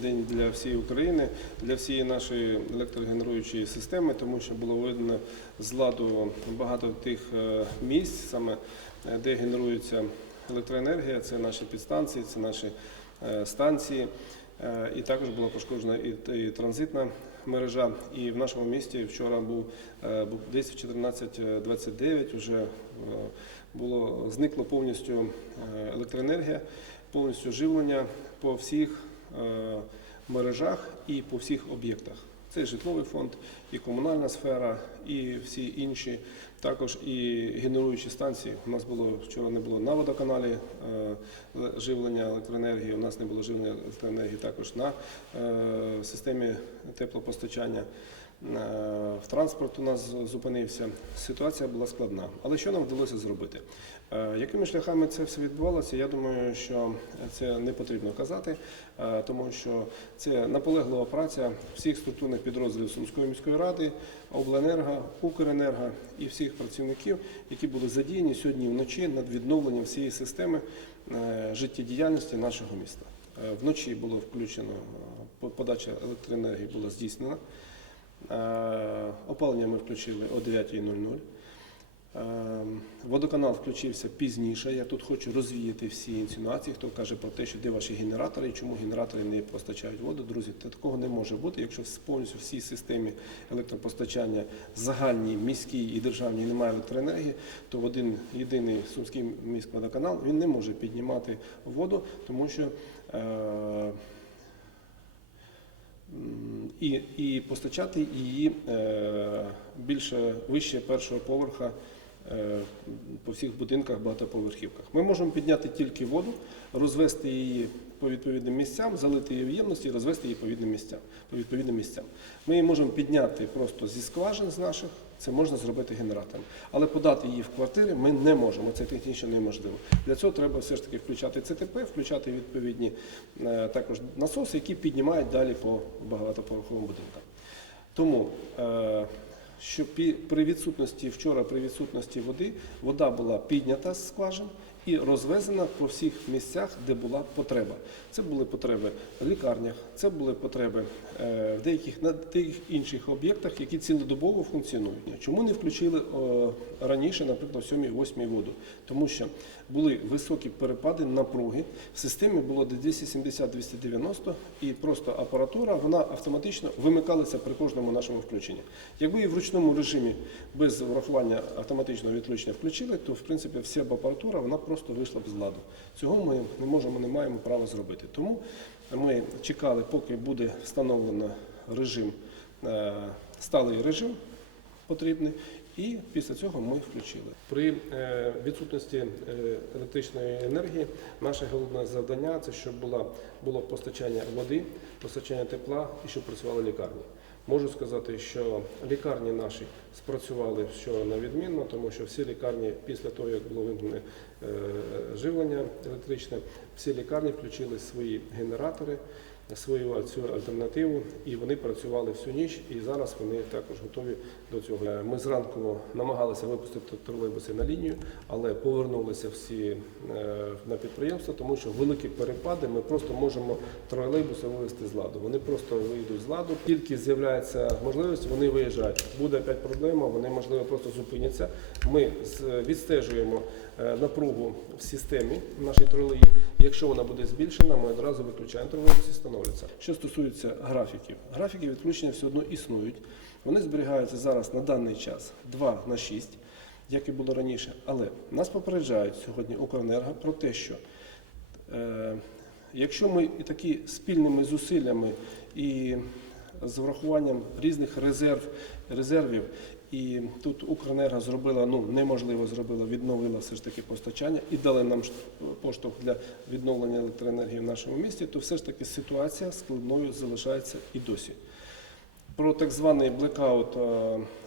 день для всієї України, для всієї нашої електрогенеруючої системи, тому що було видно з ладу багато тих е, місць, саме е, де генерується електроенергія. Це наші підстанції, це наші е, станції. І також була пошкоджена і, транзитна мережа. І в нашому місті вчора був, десь в 14.29 вже було зникло повністю електроенергія, повністю живлення по всіх мережах і по всіх об'єктах. Це і житловий фонд, і комунальна сфера, і всі інші, також і генеруючі станції. У нас було вчора не було на водоканалі е, живлення електроенергії. У нас не було живлення електроенергії також на е, системі теплопостачання. Е, В транспорт у нас зупинився. Ситуація була складна. Але що нам вдалося зробити? Е, Якими шляхами це все відбувалося? Я думаю, що це не потрібно казати, е, тому що це наполеглива праця всіх структурних підрозділів Сумської міської ради, обленерго, Укренерго і всіх працівників, які були задіяні сьогодні вночі над відновленням всієї системи життєдіяльності нашого міста. Вночі було включено подача електроенергії була здійснена. Е, Опалення ми включили о 9.00. Е, Водоканал включився пізніше. Я тут хочу розвіяти всі інсинуації, хто каже про те, що де ваші генератори і чому генератори не постачають воду. Друзі, такого не може бути. Якщо повністю всій системі електропостачання загальній, міській і державній немає електроенергії, то один єдиний Сумський міськводоканал він не може піднімати воду, тому що е, і, і постачати її е, більше вище першого поверха е, по всіх будинках, багатоповерхівках. Ми можемо підняти тільки воду, розвести її по відповідним місцям, залити її в ємності і розвести її по відповідним місцям. По відповідним місцям. Ми її можемо підняти просто зі скважин з наших, це можна зробити генератором. Але подати її в квартири ми не можемо, це технічно неможливо. Для цього треба все ж таки включати ЦТП, включати відповідні е, також насоси, які піднімають далі по багатоповерховим будинкам. Тому е, що при відсутності вчора, при відсутності води, вода була піднята з скважин і розвезена по всіх місцях, де була потреба. Це були потреби в лікарнях, це були потреби е, в деяких на деяких інших об'єктах, які цілодобово функціонують. Чому не включили раніше, наприклад, в 7-8 воду? Тому що були високі перепади напруги. В системі було десь 270-290, і просто апаратура вона автоматично вимикалася при кожному нашому включенні. Якби її в ручному режимі без врахування автоматичного відключення включили, то в принципі вся б апаратура вона просто вийшла б з ладу. Цього ми не можемо, не маємо права зробити. Тому ми чекали, поки буде встановлено режим, е, сталий режим потрібний. І після цього ми включили. При е, відсутності е, електричної енергії наше головне завдання це щоб була, було постачання води, постачання тепла і щоб працювали лікарні. Можу сказати, що лікарні наші спрацювали що на відмінно, тому що всі лікарні після того, як було вимкнене живлення електричне, всі лікарні включили свої генератори, свою цю альтернативу, і вони працювали всю ніч, і зараз вони також готові до цього. Е, Ми зранку намагалися випустити тролейбуси на лінію, але повернулися всі е, на підприємство, тому що великі перепади ми просто можемо тролейбуси вивести з ладу. Вони просто вийдуть з ладу. Тільки з'являється можливість, вони виїжджають. Буде опять проблема, вони можливо просто зупиняться. Ми відстежуємо е, напругу в системі нашої тролеї. Якщо вона буде збільшена, ми одразу виключаємо тролейбуси і встановлюється. Що стосується графіків, графіки відключення все одно існують. Вони зберігаються зараз на даний час 2 на 6, як і було раніше. Але нас попереджають сьогодні Укренерго про те, що е, якщо ми і такі спільними зусиллями і з врахуванням різних резерв, резервів, і тут Укренерго зробила, ну неможливо зробила, відновила все ж таки постачання і дали нам поштовх для відновлення електроенергії в нашому місті, то все ж таки ситуація складною залишається і досі. Про так званий блекаут,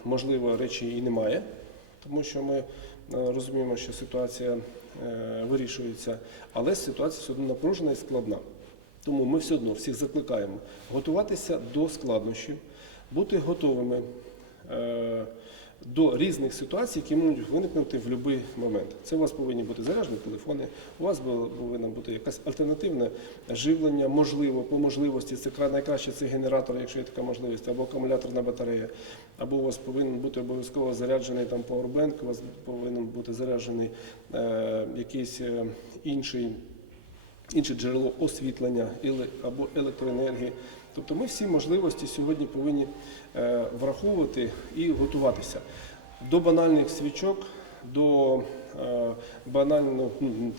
можливо, речі і немає, тому що ми розуміємо, що ситуація е, вирішується, але ситуація все одно напружена і складна. Тому ми все одно всіх закликаємо готуватися до складнощів, бути готовими е, до різних ситуацій, які можуть виникнути в будь-який момент. Це у вас повинні бути заряджені телефони, у вас повинно бути якесь альтернативне живлення, можливо, по можливості. Це кра- найкраще це генератор, якщо є така можливість, або акумуляторна батарея, або у вас повинен бути обов'язково заряджений там powerbank, у вас повинен бути заряджений е, якийсь е, інший інше джерело освітлення або електроенергії. Тобто ми всі можливості сьогодні повинні е, враховувати і готуватися. До банальних свічок, до е, банально, ну,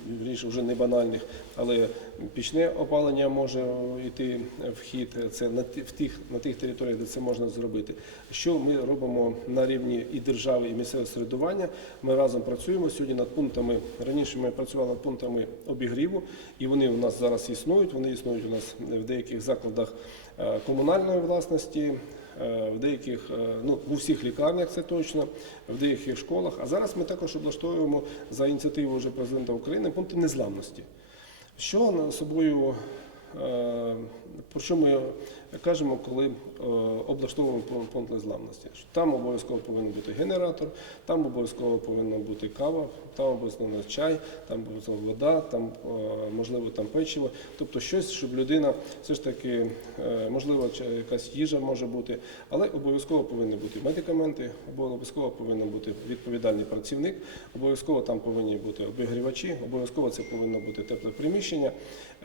вже не банальних, але пічне опалення може йти в хід. Це на тих, на тих територіях, де це можна зробити. Що ми робимо на рівні і держави, і місцевого середування? Ми разом працюємо сьогодні над пунктами. Раніше ми працювали над пунктами обігріву, і вони у нас зараз існують. Вони існують у нас в деяких закладах е, комунальної власності. Е, В деяких, е, ну в усіх лікарнях це точно, в деяких школах. А зараз ми також облаштовуємо за ініціативою вже президента України пункти незламності. Що собою, про що ми кажемо, коли е, облаштовуємо пункт незламності? Там обов'язково повинен бути генератор, там обов'язково повинна бути кава, там обов'язково чай, там обов'язково вода, там е, можливо там печиво. Тобто щось, щоб людина все ж таки, е, можливо, якась їжа може бути, але обов'язково повинні бути медикаменти, обов'язково повинен бути відповідальний працівник, обов'язково там повинні бути обігрівачі, обов'язково це повинно бути тепле приміщення,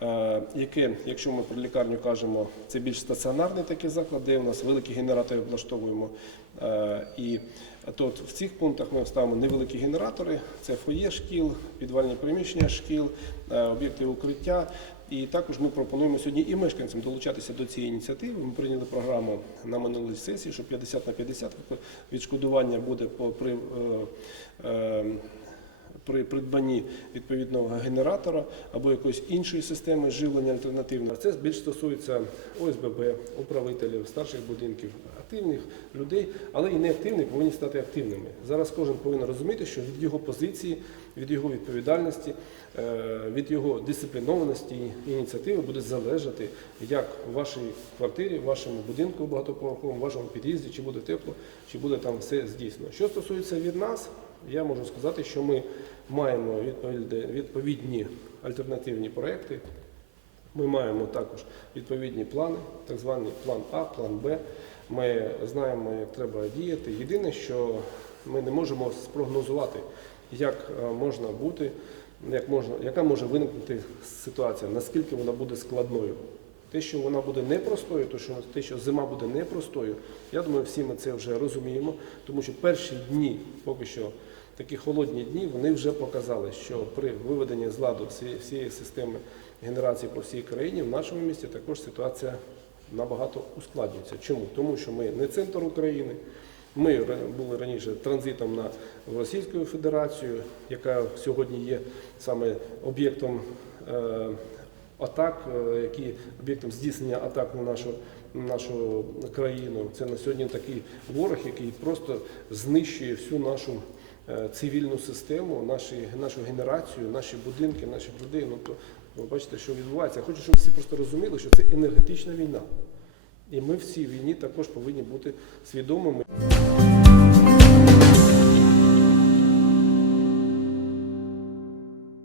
е, яке, якщо ми про лікарню кажемо, це більш стаціонарний такий заклад, де у нас великі генератори облаштовуємо. Е, І то в цих пунктах ми ставимо невеликі генератори, це фоє шкіл, підвальні приміщення шкіл, е, об'єкти укриття. І також ми пропонуємо сьогодні і мешканцям долучатися до цієї ініціативи. Ми прийняли програму на минулій сесії, що 50 на 50 відшкодування буде по при. При придбанні відповідного генератора або якоїсь іншої системи живлення альтернативної. Це більш стосується ОСББ, управителів, старших будинків, активних людей, але і неактивні повинні стати активними. Зараз кожен повинен розуміти, що від його позиції, від його відповідальності, е, від його дисциплінованості і ініціативи буде залежати, як у вашій квартирі, в вашому будинку багатоповерховому, в вашому під'їзді, чи буде тепло, чи буде там все здійснено. Що стосується від нас, я можу сказати, що ми маємо відповідні- альтернативні проекти. Ми маємо також відповідні плани, так званий план А, план Б. Ми знаємо, як треба діяти. Єдине, що ми не можемо спрогнозувати, як е, можна бути, як можна, яка може виникнути ситуація, наскільки вона буде складною. Те, що вона буде непростою, то що те, що зима буде непростою, я думаю, всі ми це вже розуміємо, тому що перші дні, поки що такі холодні дні, вони вже показали, що при виведенні з ладу всієї, системи генерації по всій країні в нашому місті також ситуація набагато ускладнюється. Чому? Тому що ми не центр України. Ми були раніше транзитом на Російську Федерацію, яка сьогодні є саме об'єктом е, атак, е, які об'єктом здійснення атак на нашу, нашу країну. Це на сьогодні такий ворог, який просто знищує всю нашу е, цивільну систему, наші, нашу генерацію, наші будинки, наших людей. Ну то ви бачите, що відбувається. Я хочу, щоб всі просто розуміли, що це енергетична війна. І ми в цій війні також повинні бути свідомими.